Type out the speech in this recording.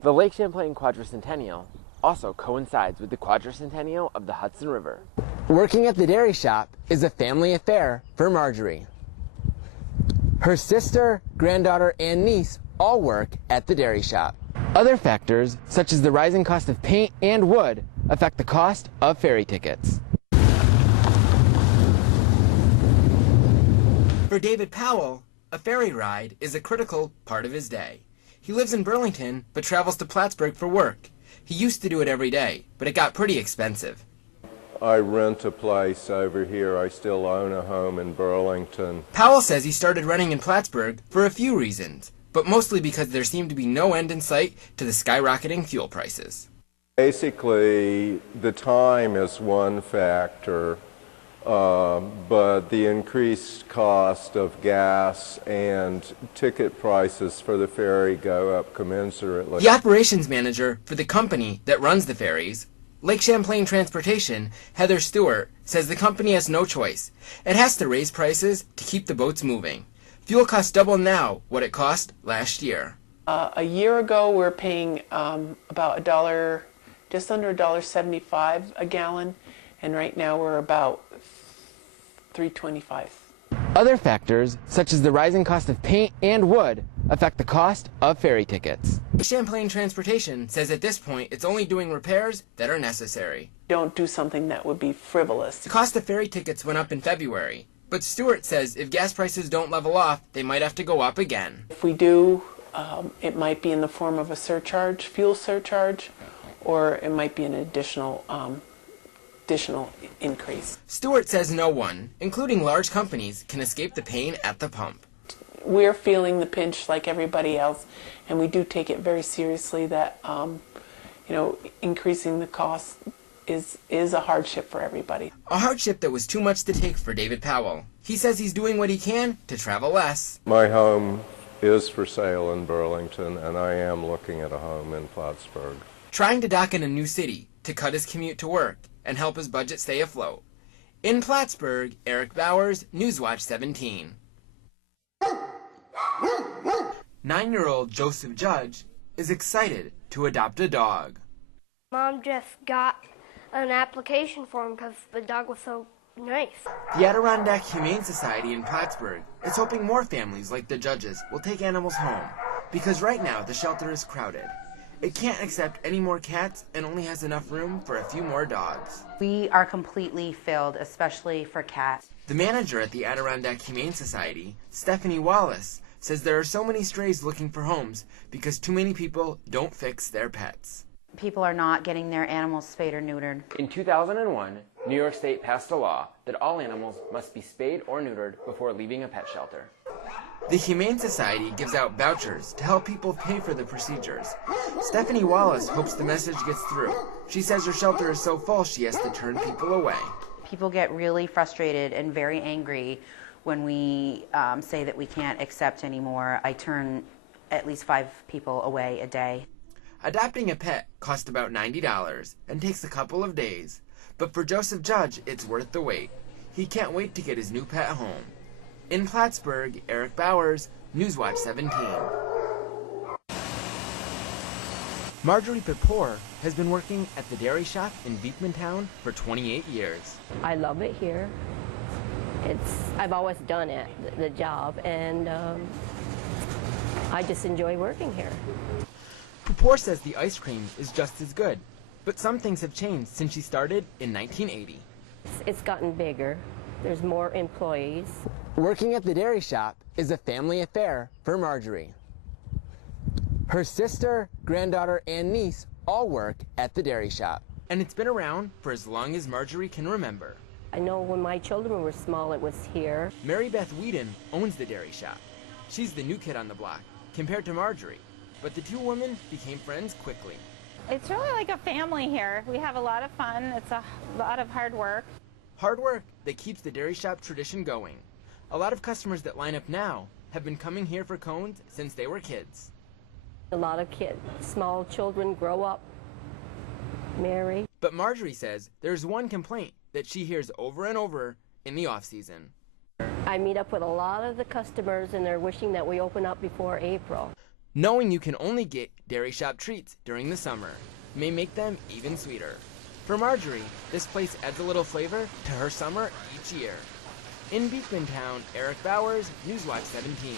The Lake Champlain Quadricentennial also coincides with the quadricentennial of the Hudson River. Working at the dairy shop is a family affair for Marjorie. Her sister, granddaughter, and niece all work at the dairy shop. Other factors, such as the rising cost of paint and wood, affect the cost of ferry tickets. For David Powell, a ferry ride is a critical part of his day. He lives in Burlington, but travels to Plattsburgh for work. He used to do it every day, but it got pretty expensive. I rent a place over here. I still own a home in Burlington. Powell says he started renting in Plattsburgh for a few reasons, but mostly because there seemed to be no end in sight to the skyrocketing fuel prices. Basically, the time is one factor, but the increased cost of gas and ticket prices for the ferry go up commensurately. The operations manager for the company that runs the ferries, Lake Champlain Transportation, Heather Stewart, says the company has no choice. It has to raise prices to keep the boats moving. Fuel costs double now what it cost last year. A year ago, we were paying about $1, just under $1.75 a gallon, and right now we're about $3.25. Other factors, such as the rising cost of paint and wood, affect the cost of ferry tickets. Champlain Transportation says at this point it's only doing repairs that are necessary. Don't do something that would be frivolous. The cost of ferry tickets went up in February, but Stewart says if gas prices don't level off, they might have to go up again. If we do, it might be in the form of a surcharge, fuel surcharge, or it might be an additional increase. Stewart says no one, including large companies, can escape the pain at the pump. We're feeling the pinch like everybody else, and we do take it very seriously that increasing the cost is a hardship for everybody. A hardship that was too much to take for David Powell. He says he's doing what he can to travel less. My home is for sale in Burlington, and I am looking at a home in Plattsburgh. Trying to dock in a new city to cut his commute to work and help his budget stay afloat. In Plattsburgh, EBowers, Newswatch 17. 9-year-old Joseph Judge is excited to adopt a dog. Mom just got an application form because the dog was so nice. The Adirondack Humane Society in Plattsburgh is hoping more families like the Judges will take animals home, because right now the shelter is crowded. It can't accept any more cats and only has enough room for a few more dogs. We are completely filled, especially for cats. The manager at the Adirondack Humane Society, Stephanie Wallace, says there are so many strays looking for homes because too many people don't fix their pets. People are not getting their animals spayed or neutered. In 2001, New York State passed a law that all animals must be spayed or neutered before leaving a pet shelter. The Humane Society gives out vouchers to help people pay for the procedures. Stephanie Wallace hopes the message gets through. She says her shelter is so full she has to turn people away. People get really frustrated and very angry when we say that we can't accept anymore. I turn at least 5 people away a day. Adopting a pet costs about $90 and takes a couple of days. But for Joseph Judge, it's worth the wait. He can't wait to get his new pet home. In Plattsburgh, EBowers, Newswatch 17. Marjorie Pepor has been working at the dairy shop in Beekmantown for 28 years. I love it here. I've always done it, the job, and I just enjoy working here. Pepor says the ice cream is just as good, but some things have changed since she started in 1980. It's gotten bigger. There's more employees. Working at the dairy shop is a family affair for Marjorie. Her sister, granddaughter, and niece all work at the dairy shop. And it's been around for as long as Marjorie can remember. I know when my children were small, it was here. Mary Beth Whedon owns the dairy shop. She's the new kid on the block, compared to Marjorie. But the two women became friends quickly. It's really like a family here. We have a lot of fun. It's a lot of hard work. Hard work that keeps the dairy shop tradition going. A lot of customers that line up now have been coming here for cones since they were kids. A lot of kids, small children grow up, marry. But Marjorie says there's one complaint that she hears over and over in the off-season. I meet up with a lot of the customers and they're wishing that we open up before April. Knowing you can only get dairy shop treats during the summer may make them even sweeter. For Marjorie, this place adds a little flavor to her summer each year. In Beekman Town, Eric Bowers, Newswatch 17.